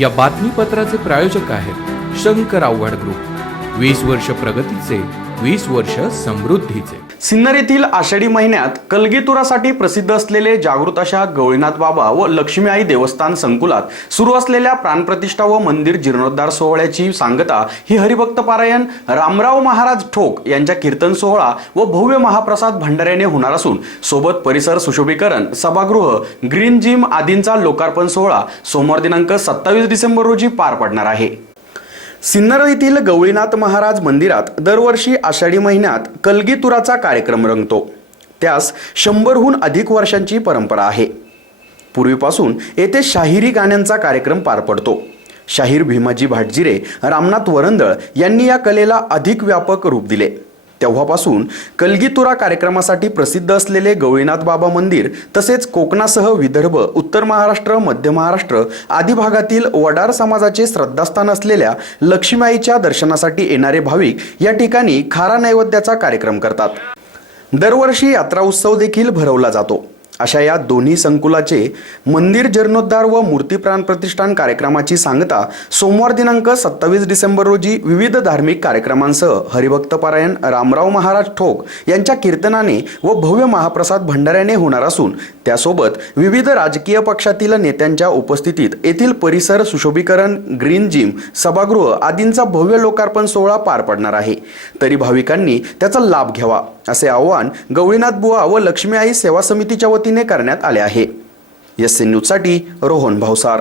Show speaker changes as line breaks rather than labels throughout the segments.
या बातमीपत्राचे प्रायोजक आहेत शंकर आव्हाड ग्रुप. वीस वर्ष प्रगतीचे वीस वर्ष समृद्धीचे.
सिन्नर येथील आषाढी महिन्यात कलगीतुरासाठी प्रसिद्ध असलेले जागृत अशा गवळीनाथ बाबा व लक्ष्मी आई देवस्थान संकुलात सुरू असलेल्या प्राणप्रतिष्ठा व मंदिर जीर्णोद्धार सोहळ्याची सांगता ही हरिभक्त पारायण रामराव महाराज ठोक यांच्या कीर्तन सोहळा व भव्य महाप्रसाद भंडाऱ्याने होणार असून सोबत परिसर सुशोभीकरण सभागृह ग्रीन जिम आदींचा लोकार्पण सोहळा सोमवार दिनांक सत्तावीस डिसेंबर रोजी पार पडणार आहे. सिन्नर येथील गवळीनाथ महाराज मंदिरात दरवर्षी आषाढी महिन्यात कलगीतुराचा कार्यक्रम रंगतो. त्यास शंभरहून अधिक वर्षांची परंपरा आहे. पूर्वीपासून येथे शाहिरी गाण्यांचा कार्यक्रम पार पडतो. शाहीर भीमाजी भाटजिरे रामनाथ वरंदळ यांनी या कलेला अधिक व्यापक रूप दिले. तेव्हापासून कलगीतुरा कार्यक्रमासाठी प्रसिद्ध असलेले गवळीनाथ बाबा मंदिर तसेच कोकणासह विदर्भ उत्तर महाराष्ट्र मध्य महाराष्ट्र आदी भागातील वडार समाजाचे श्रद्धास्थान असलेल्या लक्ष्मीआईच्या दर्शनासाठी येणारे भाविक या ठिकाणी खारा नैवेद्याचा कार्यक्रम करतात. दरवर्षी यात्रा उत्सव देखील भरवला जातो. अशा या दोन्ही संकुलाचे मंदिर जीर्णोद्धार व मूर्ती प्राण प्रतिष्ठान कार्यक्रमाची सांगता सोमवार दिनांक सत्तावीस डिसेंबर रोजी विविध धार्मिक कार्यक्रमांसह हरिभक्तपारायण रामराव महाराज ठोक यांच्या कीर्तनाने व भव्य महाप्रसाद भंडाऱ्याने होणार असून त्यासोबत विविध राजकीय पक्षातील नेत्यांच्या उपस्थितीत येथील परिसर सुशोभीकरण ग्रीन जिम सभागृह आदींचा भव्य लोकार्पण सोहळा पार पडणार आहे. तरी भाविकांनी त्याचा लाभ घ्यावा असे आवाहन गवळीनाथ बुवा व लक्ष्मी आई सेवा समितीच्या वतीने करण्यात आले आहे. एस सी न्यूजसाठी रोहन भावसार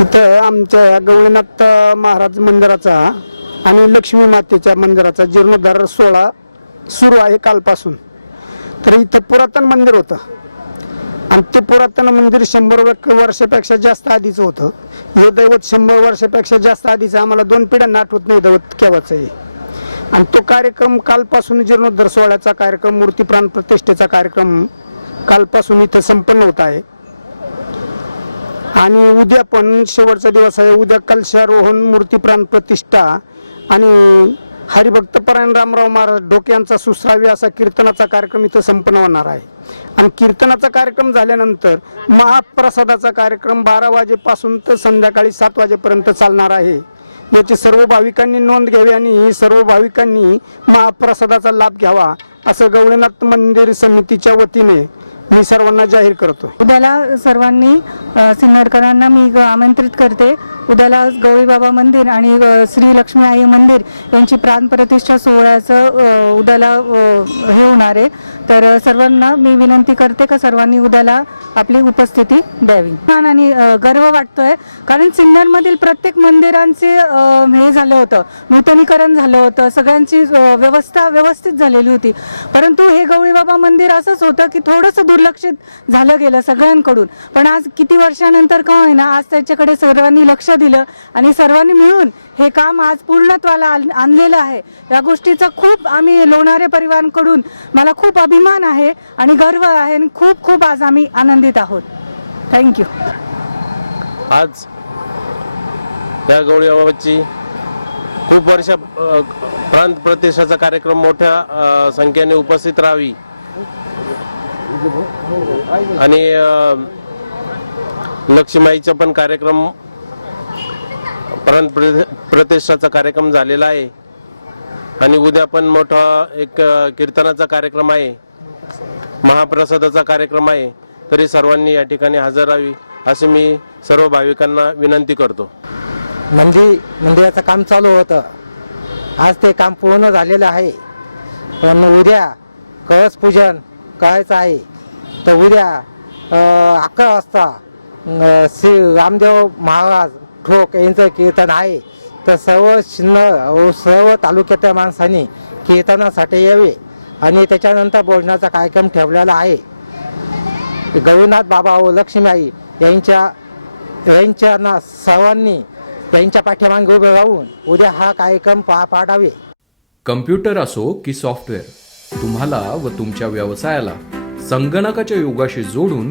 इथं आमच्या या गवळीनाथ महाराज मंदिराचा आणि लक्ष्मी मातेच्या मंदिराचा जीर्णोद्धार सोहळा सुरू आहे कालपासून. तर इथं पुरातन मंदिर होतं. आणि ते पुरातन मंदिर शंभर वर्षापेक्षा जास्त आधीचं होतं. हे दैवत शंभर वर्षापेक्षा जास्त आधीचं आम्हाला दोन पिढ्यांना आठवत नाही दैवत केव्हाचं आहे आणि तो कार्यक्रम कालपासून जीर्णोद्धर सोहळ्याचा कार्यक्रम मूर्ती प्राण प्रतिष्ठेचा कार्यक्रम कालपासून इथं संपन्न होत आहे. आणि उद्या पण शेवटचा दिवस आहे. उद्या कलशारोहण मूर्ती प्राण प्रतिष्ठा आणि हरिभक्त परायण रामराव महाराज डोके यांचा असा कीर्तनाचा कार्यक्रम इथं संपन्न होणार आहे. आणि कीर्तनाचा कार्यक्रम झाल्यानंतर महाप्रसादाचा कार्यक्रम बारा वाजेपासून तर संध्याकाळी सात वाजेपर्यंत चालणार आहे. याची सर्व भाविकांनी नोंद घ्यावी आणि सर्व भाविकांनी महाप्रसादाचा लाभ घ्यावा असं गवळीनाथ मंदिर समितीच्या वतीने मी सर्वांना जाहीर करतो
उद्याला सर्वांनी सिन्नरकरांना मी आमंत्रित करते. उद्याला गौरीबाबा मंदिर आणि श्री लक्ष्मी आई मंदिर यांची प्राणप्रतिष्ठा सोहळ्याचं उद्याला हे होणार आहे. तर सर्वांना मी विनंती करते का सर्वांनी उद्याला आपली उपस्थिती द्यावी. छान आणि गर्व वाटतोय. कारण सिन्नरमधील प्रत्येक मंदिरांचे हे झालं होतं नूतनीकरण झालं होतं सगळ्यांची व्यवस्था व्यवस्थित झालेली होती. परंतु हे गवळीबाबा मंदिर असंच होतं की थोडंसं दुर्लक्षित झालं गेलं सगळ्यांकडून. पण आज किती वर्षानंतर का होईना आज त्याच्याकडे सर्वांनी लक्ष दिलं आणि सर्वांनी मिळून हे काम आज पूर्णत्वाला आणलेलं आहे. या गोष्टीचा खूप आम्ही लोणारे परिवारांकडून मला खूप अभिमान आहे आणि गर्व आहे आणि खूप खूप आज आम्ही आनंदित आहोत. थँक्यू
आज या गवळी बाबाची खूप वर्ष प्रांत प्रतिष्ठाचा कार्यक्रम मोठ्या संख्येने उपस्थित राहावी. आणि लक्ष्मीबाईचा पण कार्यक्रम प्रांत प्रतिष्ठाचा कार्यक्रम झालेला आहे. आणि उद्या पण मोठा एक कीर्तनाचा कार्यक्रम आहे. महाप्रसादाचा कार्यक्रम आहे. तरी सर्वांनी या ठिकाणी हजर राहावी असे मी सर्व भाविकांना विनंती करतो.
मंदिर मंदिराचं काम चालू होतं. आज ते काम पूर्ण झालेलं आहे. पण उद्या कळस पूजन करायचं आहे. तर उद्या अकरा वाजता श्री रामदेव महाराज ठोक यांचं कीर्तन आहे. तर सर्व शिन्न सर्व तालुक्यातल्या माणसांनी कीर्तनासाठी यावे आणि त्याच्यानंतर भोजनाचा कार्यक्रम ठेवलेला आहे. गौरीनाथ बाबा व लक्ष्मीआई यांच्या यांच्या ना सर्वांनी त्यांच्या पाठीमागे उभे राहून उद्या हा कार्यक्रम पा पाडावे.
कम्प्युटर असो की सॉफ्टवेअर तुम्हाला व तुमच्या व्यवसायाला संगणकाच्या युगाशी जोडून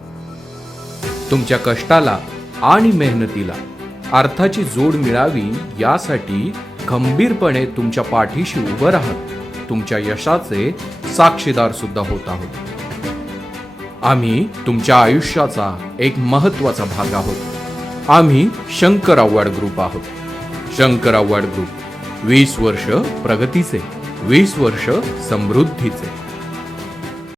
तुमच्या कष्टाला आणि मेहनतीला अर्थाची जोड मिळावी यासाठी खंबीरपणे तुमच्या पाठीशी उभं राहत तुमच्या यशाचे साक्षीदार सुद्धा होत आहोत. आम्ही तुमच्या आयुष्याचा एक महत्त्वाचा भाग आहोत. आम्ही शंकर आव्हाड ग्रुप आहोत. शंकर आव्हाड ग्रुप वीस वर्ष प्रगतीचे वीस वर्ष समृद्धीचे.